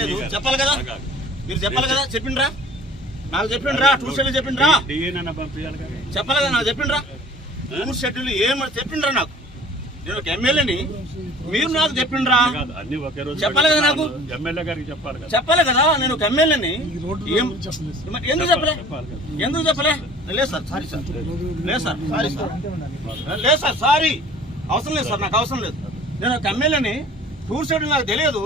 తెలియదు చెప్పాలి కదా, మీరు చెప్పాలి కదా, చెప్పిండ్రా నాకు చెప్పిండ్రా, టూర్ షెడ్యూల్ చెప్పిండ్రా చెప్పాలి కదా, నాకు చెప్పిండ్రా టూర్ షెడ్యూల్ ఏమని చెప్పిండ్రా నాకు, నేను ఒక ఎమ్మెల్యేని, మీరు నాకు చెప్పిండ్రా చెప్పాలి కదా, నాకు చెప్పాలి కదా, నేను ఒక ఎమ్మెల్యేని, ఎందుకు చెప్పలే, ఎందుకు చెప్పలే, లేదు సార్ సారీ సార్, లేదు సార్ సారీ సార్, లేదు సార్ సారీ, అవసరం లేదు సార్, నాకు అవసరం లేదు, నేను ఒక ఎమ్మెల్యేని, టూర్ షెడ్యూల్ నాకు తెలియదు,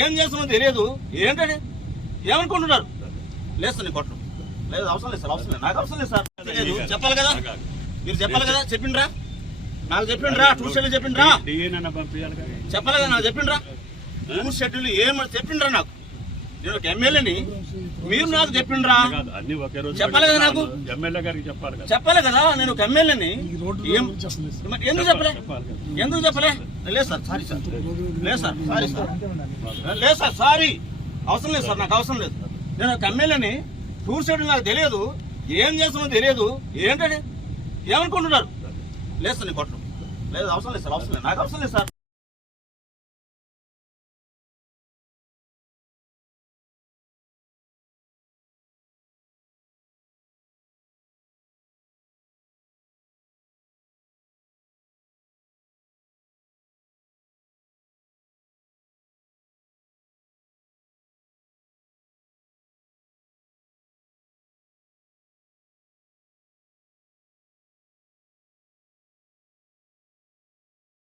ఏం చేస్తామో తెలియదు, ఏంటంటే ఏమనుకుంటున్నారు, లేదు సార్ నేను కొట్టను, లేదు అవసరం లేదు సార్, అవసరం లేదు, నాకు అవసరం లేదు సార్, తెలియదు చెప్పాలి కదా, మీరు చెప్పాలి కదా, చెప్పిండ్రా నాకు చెప్పిండ్రా, టూర్ షెడ్యూల్ చెప్పిండ్రా చెప్పాలి కదా, నాకు చెప్పిండ్రా టూర్ షెడ్యూల్ ఏమని చెప్పిండ్రా నాకు, నేను ఒక ఎమ్మెల్యేని, మీరు నాకు చెప్పిండ్రా చెప్పాలి కదా, నాకు చెప్పాలి కదా, నేను ఒక ఎమ్మెల్యేని, ఎందుకు చెప్పలే, ఎందుకు చెప్పలే, లేదు సార్ సారీ సార్, లేదు సార్ సారీ సార్, లేదు సార్ సారీ, అవసరం లేదు సార్, నాకు అవసరం లేదు, నేను ఒక ఎమ్మెల్యేని, టూర్ షెడ్యూల్ నాకు తెలియదు, ఏం చేస్తామో తెలియదు, ఏంటంటే ఏమనుకుంటున్నారు, లేదు సార్ నేను కొట్టను, లేదు అవసరం లేదు సార్, అవసరం లేదు, నాకు అవసరం లేదు సార్.